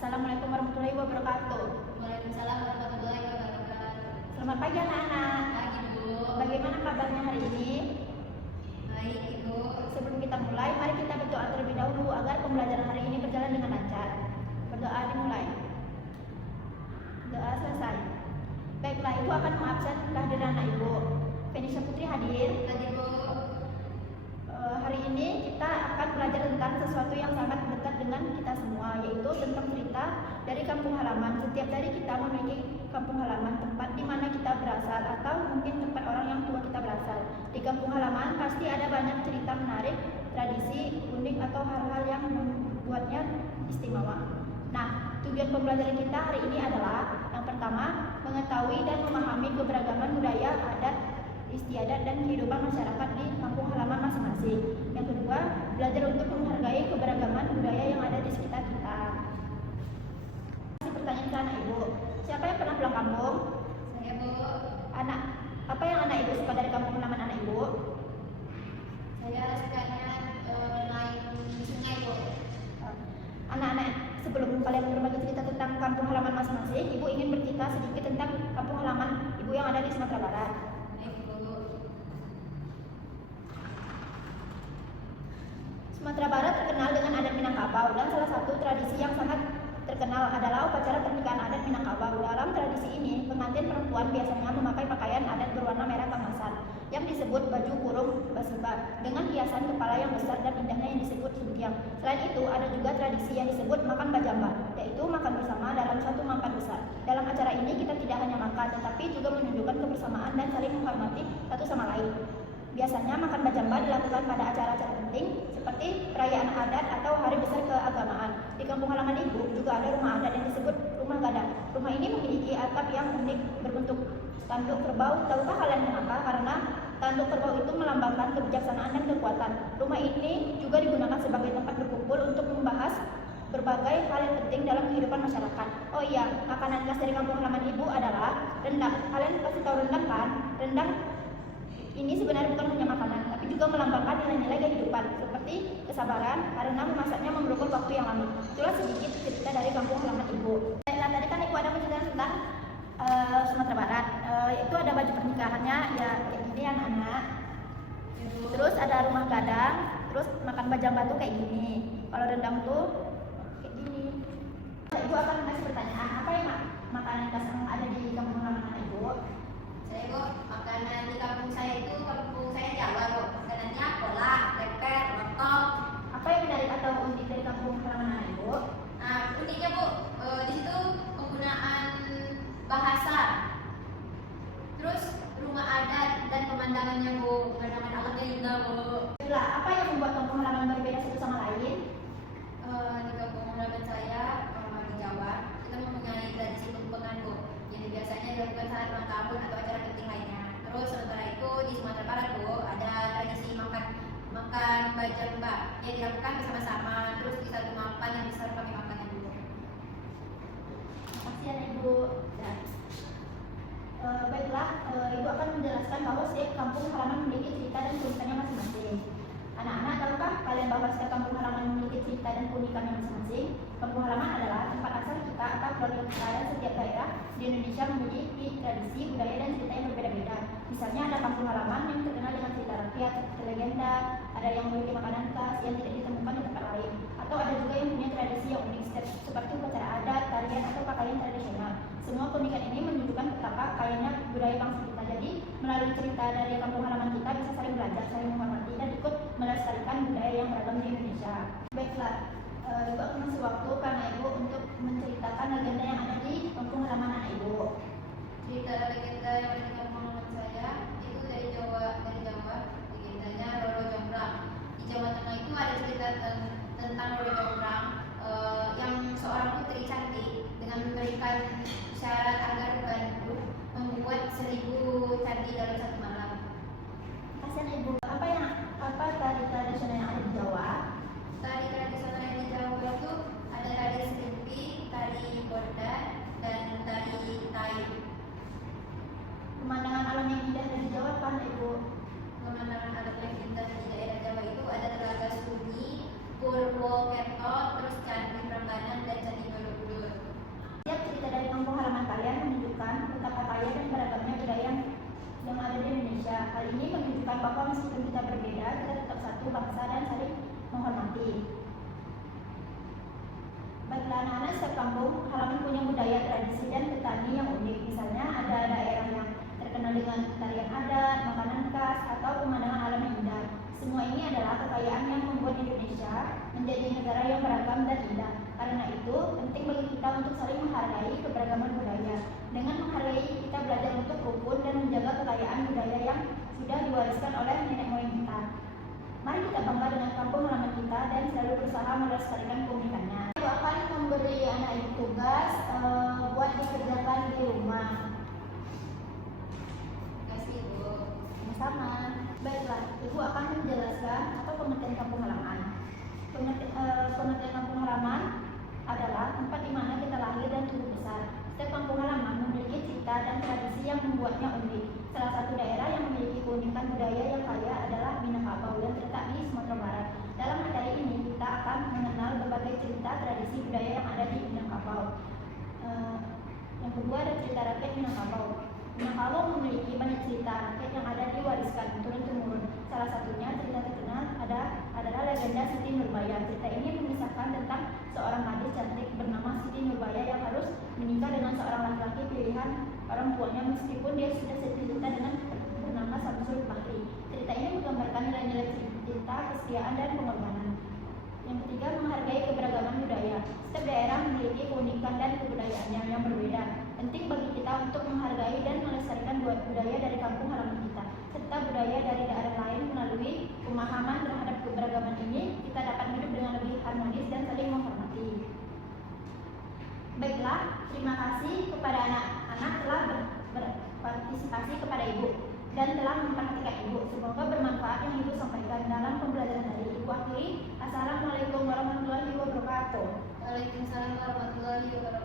Assalamualaikum warahmatullahi wabarakatuh. Waalaikumsalam warahmatullahi wabarakatuh. Selamat pagi anak-anak. Pagi Bu. Bagaimana kabarnya hari ini? Baik Ibu. Sebelum kita mulai, mari kita berdoa terlebih dahulu agar pembelajaran hari ini berjalan dengan lancar. Berdoa dimulai. Doa selesai. Baiklah, Ibu akan mengabsen kehadiran anak Ibu. Fenisha Putri hadir. Hadir Bu. Hari ini kita akan belajar tentang sesuatu yang sangat dekat dengan kita semua, yaitu tentang cerita dari kampung halaman. Setiap dari kita memiliki kampung halaman, tempat di mana kita berasal atau mungkin tempat orang yang tua kita berasal. Di kampung halaman pasti ada banyak cerita menarik, tradisi unik atau hal-hal yang membuatnya istimewa. Nah, tujuan pembelajaran kita hari ini adalah yang pertama, mengetahui dan memahami keberagaman budaya, adat, istiadat dan kehidupan masyarakat di kampung halaman masing-masing. Yang kedua, belajar untuk menghargai keberagaman budaya yang ada di sekitar kita. Pertanyaan ke anak Ibu, siapa yang pernah pulang kampung? Saya Bu. Apa yang anak Ibu suka dari kampung halaman anak Ibu? Saya sukanya main di sungai Bu. Anak-anak, sebelum kalian berbagi cerita tentang kampung halaman masing-masing, Ibu ingin bercerita sedikit tentang kampung halaman Ibu yang ada di Sumatera Barat. Sumatera Barat terkenal dengan adat Minangkabau, dan salah satu tradisi yang sangat terkenal adalah upacara pernikahan adat Minangkabau. Dalam tradisi ini, pengantin perempuan biasanya memakai pakaian adat berwarna merah keemasan yang disebut baju kurung basuba dengan hiasan kepala yang besar dan indahnya yang disebut sumpiang. Selain itu, ada juga tradisi yang disebut makan bajamba, yaitu makan bersama dalam satu mampan besar. Dalam acara ini kita tidak hanya makan, tetapi juga menunjukkan kebersamaan dan saling menghormati satu sama lain. Biasanya makan bajamba dilakukan pada acara-acara penting seperti perayaan adat atau hari besar keagamaan. Di kampung halaman Ibu juga ada rumah adat yang disebut rumah gadang. Rumah ini memiliki atap yang unik berbentuk tanduk kerbau. Tahukah kalian kenapa? Karena tanduk kerbau itu melambangkan kebijaksanaan dan kekuatan. Rumah ini juga digunakan sebagai tempat berkumpul untuk membahas berbagai hal yang penting dalam kehidupan masyarakat. Oh iya, makanan khas dari kampung halaman Ibu adalah rendang. Kalian pasti tahu rendang kan? Rendang ini sebenarnya bukan hanya makanan, tapi juga melambangkan nilai-nilai kehidupan, seperti kesabaran, karena memasaknya memerlukan waktu yang lama. Itulah sedikit cerita dari kampung halaman Ibu. Baiklah, tadi kan Ibu ada menceritakan tentang Sumatera Barat. Itu ada baju pernikahannya, ya kayak gini anak-anak. Terus ada rumah gadang, terus makan bajamba tuh kayak gini. Kalau rendang tuh kayak gini. Ibu akan kasih pertanyaan, apa yang makanan khas yang ada di kampung halaman Ibu? Saya Bu, makanan di kampung saya itu, kampung saya Jawa Bu. Makanannya kolak, lepet, lontong. Apa yang menarik atau unik dari kampung halaman Ibu? Nah, uniknya Bu, di situ penggunaan bahasa, terus rumah adat dan pemandangannya Bu, pemandangan alamnya indah Bu. Itulah, apa yang membuat kampung halaman berbeda satu sama lain? Di kampung halaman saya, di Jawa, kita mempunyai tradisi tumpengan Bu. Jadi biasanya dilakukan saat ulang tahun atau acara penting lainnya. Terus sementara itu di Sumatera Barat Bu, ada tradisi makan bajamba yang dilakukan bersama-sama. Terus di satu mampan yang besar kami makannya dulu. Terima kasih Ibu. Dan, baiklah, Ibu akan menjelaskan bahwa setiap kampung halaman memiliki cerita dan keunikannya masing-masing. Anak-anak, tahukah kalian bahwa setiap kampung halaman memiliki cerita dan keunikannya masing-masing? Kampung halaman adalah tempat asal kita atau keluarga kita, dan setiap daerah di Indonesia memiliki tradisi, budaya, dan cerita yang berbeda-beda. Misalnya ada kampung halaman yang terkenal dengan cerita rakyat, seperti legenda, ada yang memiliki makanan khas yang tidak ditemukan di tempat lain, atau ada juga yang punya tradisi yang unik seperti upacara adat, tarian, atau pakaian tradisional. Semua keunikan ini menunjukkan betapa kayanya budaya bangsa kita. Jadi, melalui cerita dari kampung halaman kita bisa saling belajar, saling menghormati, dan ikut melestarikan budaya yang beragam di Indonesia. Baiklah, Ibu akan kasih waktu karena Ibu untuk menceritakan legenda yang ada di kampung halaman anak Ibu. Cerita legenda yang ada di kampung halaman saya itu dari Jawa. Legendanya Roro Jonggrang. Di Jawa Tengah itu ada cerita tentang Roro Jonggrang, yang seorang putri cantik dengan memberikan syarat agar Bandung membuat 1000 candi dalam satu malam. Kasihan Ibu, apa tari tradisional yang ada di Jawa? Tari tradisional yang di Jawa itu ada tari serimpi, tari bondan, dan tari tayu. Pemandangan alam yang indah dari Jawa apa Ibu? Pemandangan alam yang indah di daerah Jawa itu ada Telaga Sunyi, Purwokerto, terus Candi Prambanan dan Candi Borobudur. Baiklah anak-anak, setiap kampung halaman punya budaya, tradisi, dan petani yang unik. Misalnya ada daerah yang terkenal dengan tarian adat, makanan khas, atau pemandangan alam yang indah. Semua ini adalah kekayaan yang membuat Indonesia menjadi negara yang beragam dan indah. Karena itu, penting bagi kita untuk saling menghargai keberagaman budaya. Dengan menghargai, kita belajar untuk rukun dan menjaga kekayaan budaya yang sudah diwariskan oleh nenek moyang kita. Mari kita bangga dengan kampung halaman kita dan selalu berusaha melestarikan keunikannya. Aku akan memberi anak ibu tugas buat dikerjakan di rumah. Kasih Bu. Sama. Baiklah, ibu akan menjelaskan apa pengertian kampung halaman. Pengertian kampung halaman adalah tempat di mana kita lahir dan tumbuh besar. Setiap kampung halaman memiliki cerita dan tradisi yang membuatnya unik. Salah satu daerah yang memiliki keunikan budaya yang kaya adalah Minangkabau yang terletak di Sumatera Barat. Dalam materi ini kita akan mengenal berbagai cerita tradisi budaya yang ada di Minangkabau. Yang kedua ada cerita rakyat Minangkabau. Minangkabau memiliki banyak cerita rakyat yang ada diwariskan turun-temurun. Salah satunya cerita terkenal adalah legenda Siti Nurbaya. Cerita ini mengisahkan tentang seorang gadis cantik bernama Siti Nurbaya yang harus menikah dengan seorang laki-laki pilihan orang tuanya meskipun dia sudah secinta dengan bernama Samsul Bahri. Cerita ini menggambarkan nilai-nilai cinta, kesetiaan, dan pengorbanan. Yang ketiga, menghargai keberagaman budaya. Setiap daerah memiliki keunikan dan kebudayaannya yang berbeda. Penting bagi kita untuk menghargai dan melestarikan budaya dari kampung halaman kita, serta budaya dari daerah lain. Melalui pemahaman terhadap keberagaman ini, kita dapat hidup dengan lebih harmonis dan saling menghormati. Baiklah, terima kasih kepada anak-anak telah berpartisipasi kepada ibu dan telah memperhatikan ibu. Semoga bermanfaat yang ibu sampaikan dalam pembelajaran tadi. Ibu akhiri, Assalamualaikum warahmatullahi wabarakatuh. Waalaikumsalam warahmatullahi wabarakatuh.